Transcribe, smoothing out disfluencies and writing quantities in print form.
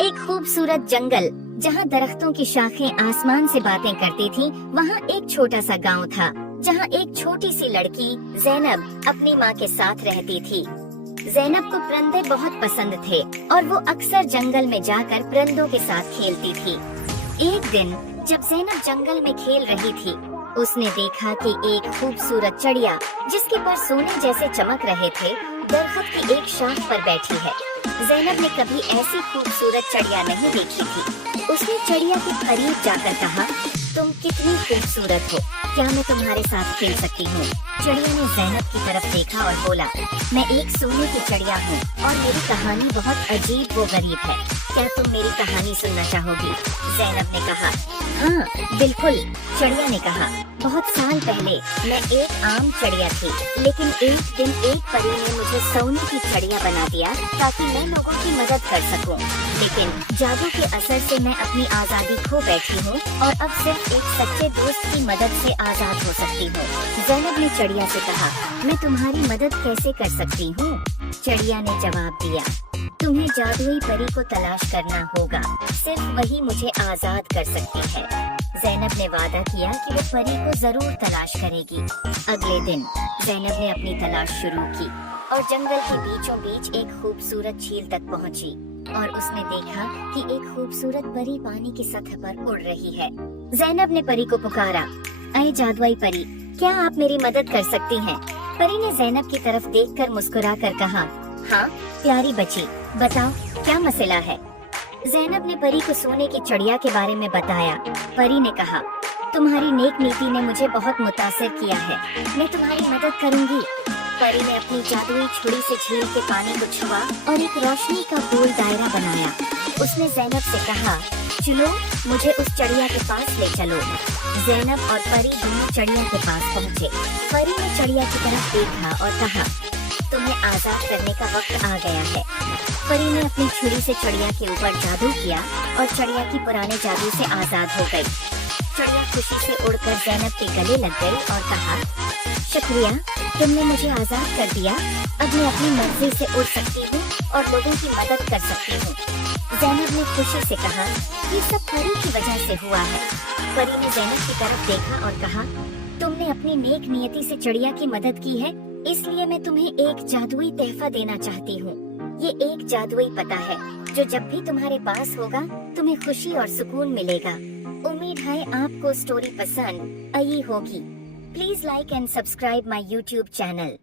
एक खूबसूरत जंगल जहाँ दरख्तों की शाखें आसमान से बातें करती थीं, वहाँ एक छोटा सा गांव था जहाँ एक छोटी सी लड़की ज़ैनब अपनी माँ के साथ रहती थी। ज़ैनब को परिंदे बहुत पसंद थे और वो अक्सर जंगल में जाकर परिंदों के साथ खेलती थी। एक दिन जब ज़ैनब जंगल में खेल रही थी, उसने देखा कि एक खूबसूरत चिड़िया जिसके पर सोने जैसे चमक रहे थे, दरख्त की एक शाख पर बैठी है। ज़ैनब ने कभी ऐसी खूबसूरत चिड़िया नहीं देखी थी। उसने चिड़िया के करीब जाकर कहा, तुम कितनी खूबसूरत हो, क्या मैं तुम्हारे साथ खेल सकती हूँ? चिड़िया ने ज़ैनब की तरफ देखा और बोला, मैं एक सोने की चिड़िया हूँ और मेरी कहानी बहुत अजीब व गरीब है। क्या तुम मेरी कहानी सुनना चाहोगी? ज़ैनब ने कहा, हाँ बिल्कुल। चिड़िया ने कहा, बहुत साल पहले मैं एक आम चिड़िया थी, लेकिन एक दिन एक परी ने मुझे सोने की चिड़िया बना दिया ताकि मैं लोगों की मदद कर सकूं। लेकिन जादू के असर से मैं अपनी आज़ादी खो बैठी हूँ और अब सिर्फ एक सच्चे दोस्त की मदद से आज़ाद हो सकती हूँ। ज़ैनब ने चिड़िया से कहा, मैं तुम्हारी मदद कैसे कर सकती हूँ? चिड़िया ने जवाब दिया, तुम्हें जादुई परी को तलाश करना होगा, सिर्फ वही मुझे आज़ाद कर सकती है। ज़ैनब ने वादा किया कि वो परी को जरूर तलाश करेगी। अगले दिन ज़ैनब ने अपनी तलाश शुरू की और जंगल के बीचों बीच एक खूबसूरत झील तक पहुंची और उसने देखा कि एक खूबसूरत परी पानी की सतह पर उड़ रही है। ज़ैनब ने परी को पुकारा, अरे जादुई परी, क्या आप मेरी मदद कर सकती हैं? परी ने ज़ैनब की तरफ देखकर मुस्कुराकर कहा, हाँ प्यारी बच्ची, बताओ क्या मसला है? ज़ैनब ने परी को सोने की चिड़िया के बारे में बताया। परी ने कहा, तुम्हारी नेक नीति ने मुझे बहुत मुतासिर किया है, मैं तुम्हारी मदद करूंगी। परी ने अपनी जादुई छुरी से झील के पानी को छुआ और एक रोशनी का गोल दायरा बनाया। उसने ज़ैनब से कहा, चलो मुझे उस चिड़िया के पास ले चलो। ज़ैनब और परी दोनों चिड़िया के पास पहुँचे। परी ने चिड़िया की तरफ देखा और कहा, तुम्हें आज़ाद करने का वक्त आ गया है। परी ने अपनी छुरी से चिड़िया के ऊपर जादू किया और चिड़िया की पुराने जादू से आज़ाद हो गई। चिड़िया खुशी से उड़कर ज़ैनब के गले लग गई और कहा, शुक्रिया, तुमने मुझे आज़ाद कर दिया। अब मैं अपनी मर्जी से उड़ सकती हूँ और लोगों की मदद कर सकती हूँ। ज़ैनब ने खुशी से कहा, ये सब परी की वजह से हुआ है। परी ने ज़ैनब की तरफ देखा और कहा, तुमने अपनी नेक नियति से चिड़िया की मदद की है, इसलिए मैं तुम्हें एक जादुई तोहफा देना चाहती हूँ। ये एक जादुई पता है जो जब भी तुम्हारे पास होगा तुम्हें खुशी और सुकून मिलेगा। उम्मीद है आपको स्टोरी पसंद आई होगी। Please like and subscribe my YouTube channel.